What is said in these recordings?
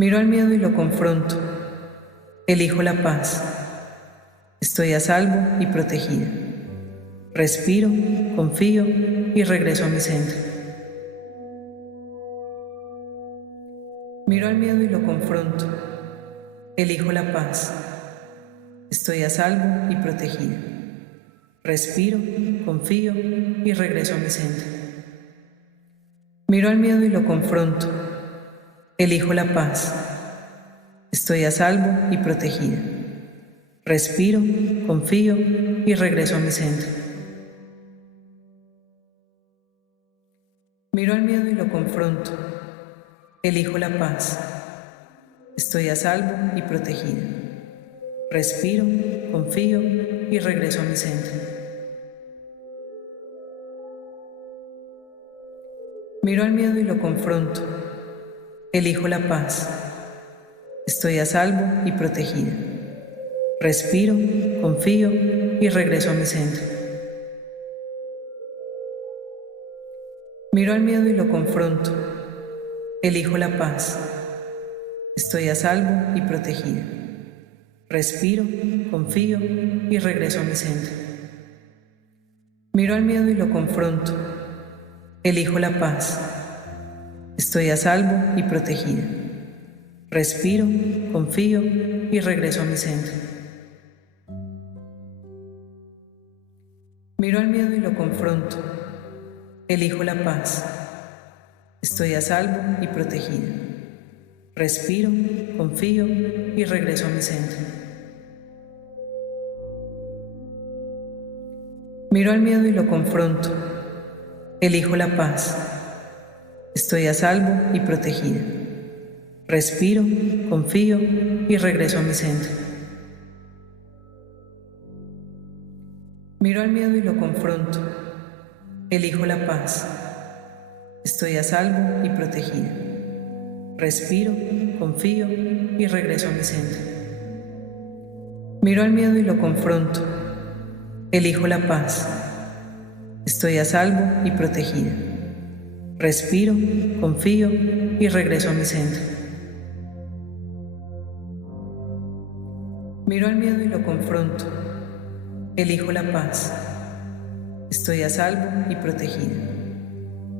Miro al miedo y lo confronto. Elijo la paz. Estoy a salvo y protegida. Respiro, confío y regreso a mi centro. Miro al miedo y lo confronto. Elijo la paz. Estoy a salvo y protegida. Respiro, confío y regreso a mi centro. Miro al miedo y lo confronto. Elijo la paz. Estoy a salvo y protegida. Respiro, confío y regreso a mi centro. Miro al miedo y lo confronto. Elijo la paz. Estoy a salvo y protegida. Respiro, confío y regreso a mi centro. Miro al miedo y lo confronto. Elijo la paz. Estoy a salvo y protegida. Respiro, confío y regreso a mi centro. Miro al miedo y lo confronto. Elijo la paz. Estoy a salvo y protegida. Respiro, confío y regreso a mi centro. Miro al miedo y lo confronto. Elijo la paz. Estoy a salvo y protegida. Respiro, confío y regreso a mi centro. Miro al miedo y lo confronto. Elijo la paz. Estoy a salvo y protegida. Respiro, confío y regreso a mi centro. Miro al miedo y lo confronto. Elijo la paz. Estoy a salvo y protegida. Respiro, confío y regreso a mi centro. Miro al miedo y lo confronto. Elijo la paz. Estoy a salvo y protegida. Respiro, confío y regreso a mi centro. Miro al miedo y lo confronto. Elijo la paz. Estoy a salvo y protegida. Respiro, confío y regreso a mi centro. Miro al miedo y lo confronto. Elijo la paz. Estoy a salvo y protegida.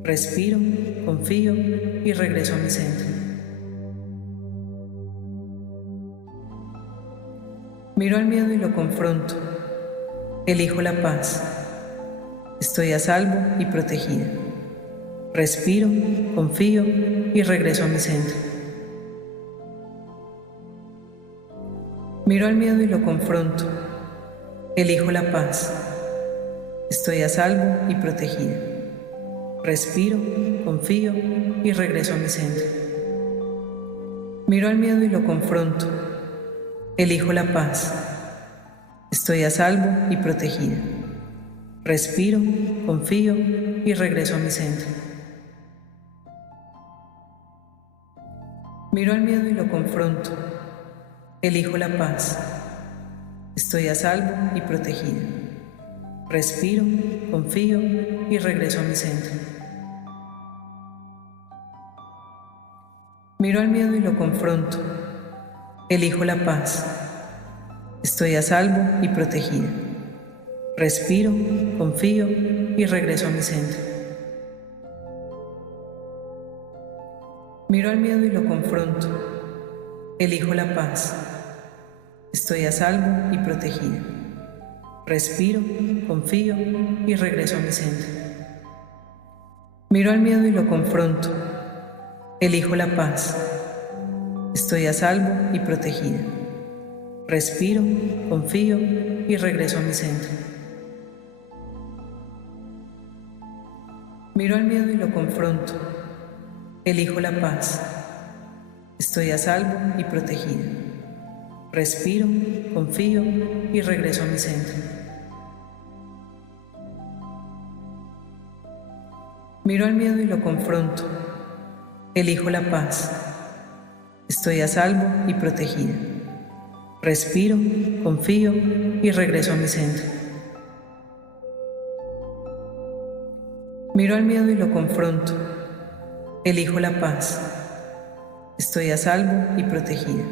Respiro, confío y regreso a mi centro. Miro al miedo y lo confronto. Elijo la paz. Estoy a salvo y protegida. Respiro, confío y regreso a mi centro. Miro al miedo y lo confronto. Elijo la paz. Estoy a salvo y protegida. Respiro, confío y regreso a mi centro. Miro al miedo y lo confronto. Elijo la paz. Estoy a salvo y protegida. Respiro, confío y regreso a mi centro. Miro al miedo y lo confronto. Elijo la paz. Estoy a salvo y protegida. Respiro, confío y regreso a mi centro. Miro al miedo y lo confronto. Elijo la paz. Estoy a salvo y protegida. Respiro, confío y regreso a mi centro. Miro al miedo y lo confronto. Elijo la paz. Estoy a salvo y protegida. Respiro, confío y regreso a mi centro. Miro al miedo y lo confronto. Elijo la paz. Estoy a salvo y protegida. Respiro, confío y regreso a mi centro. Miro al miedo y lo confronto. Elijo la paz. Estoy a salvo y protegida. Respiro, confío y regreso a mi centro. Miro al miedo y lo confronto. Elijo la paz. Estoy a salvo y protegida. Respiro, confío y regreso a mi centro. Miro al miedo y lo confronto. Elijo la paz. Estoy a salvo y protegida.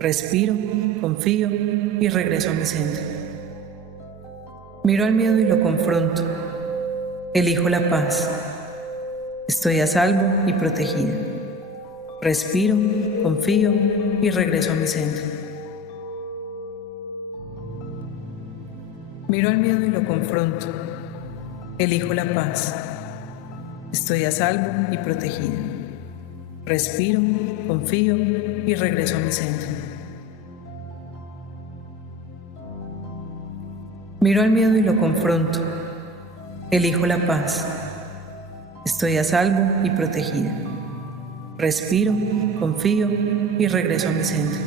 Respiro, confío y regreso a mi centro. Miro al miedo y lo confronto. Elijo la paz. Estoy a salvo y protegida. Respiro, confío y regreso a mi centro. Miro al miedo y lo confronto. Elijo la paz. Estoy a salvo y protegida. Respiro, confío y regreso a mi centro. Miro al miedo y lo confronto. Elijo la paz. Estoy a salvo y protegida. Respiro, confío y regreso a mi centro.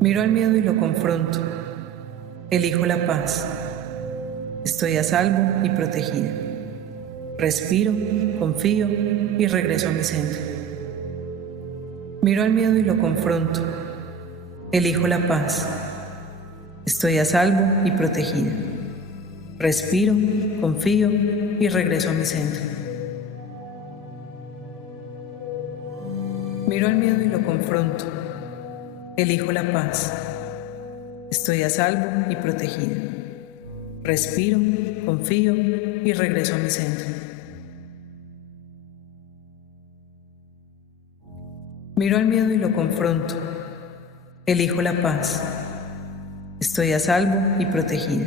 Miro al miedo y lo confronto. Elijo la paz. Estoy a salvo y protegida. Respiro, confío y regreso a mi centro. Miro al miedo y lo confronto. Elijo la paz. Estoy a salvo y protegida. Respiro, confío y regreso a mi centro. Miro al miedo y lo confronto. Elijo la paz. Estoy a salvo y protegida. Respiro, confío y regreso a mi centro. Miro al miedo y lo confronto. Elijo la paz. Estoy a salvo y protegida.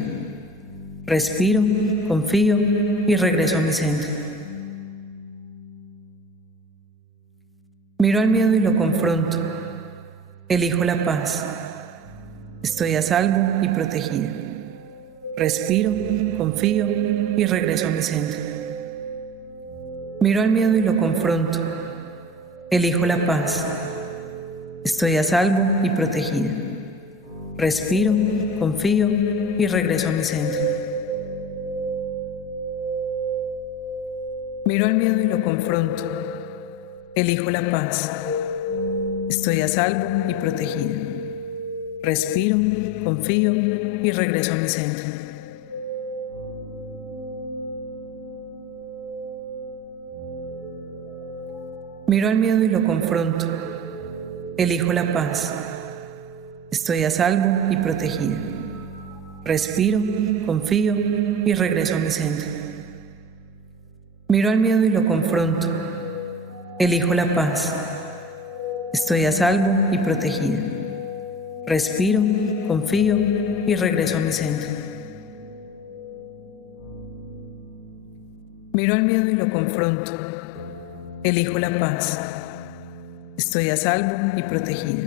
Respiro, confío y regreso a mi centro. Miro al miedo y lo confronto. Elijo la paz. Estoy a salvo y protegida. Respiro, confío y regreso a mi centro. Miro al miedo y lo confronto. Elijo la paz. Estoy a salvo y protegida. Respiro, confío y regreso a mi centro. Miro al miedo y lo confronto. Elijo la paz. Estoy a salvo y protegida. Respiro, confío y regreso a mi centro. Miro al miedo y lo confronto. Elijo la paz. Estoy a salvo y protegida. Respiro, confío y regreso a mi centro. Miro al miedo y lo confronto. Elijo la paz. Estoy a salvo y protegida. Respiro, confío y regreso a mi centro. Miro al miedo y lo confronto. Elijo la paz. Estoy a salvo y protegida.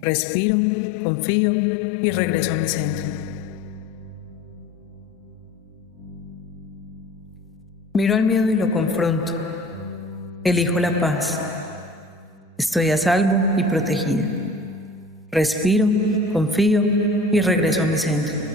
Respiro, confío y regreso a mi centro. Miro al miedo y lo confronto. Elijo la paz. Estoy a salvo y protegida. Respiro, confío y regreso a mi centro.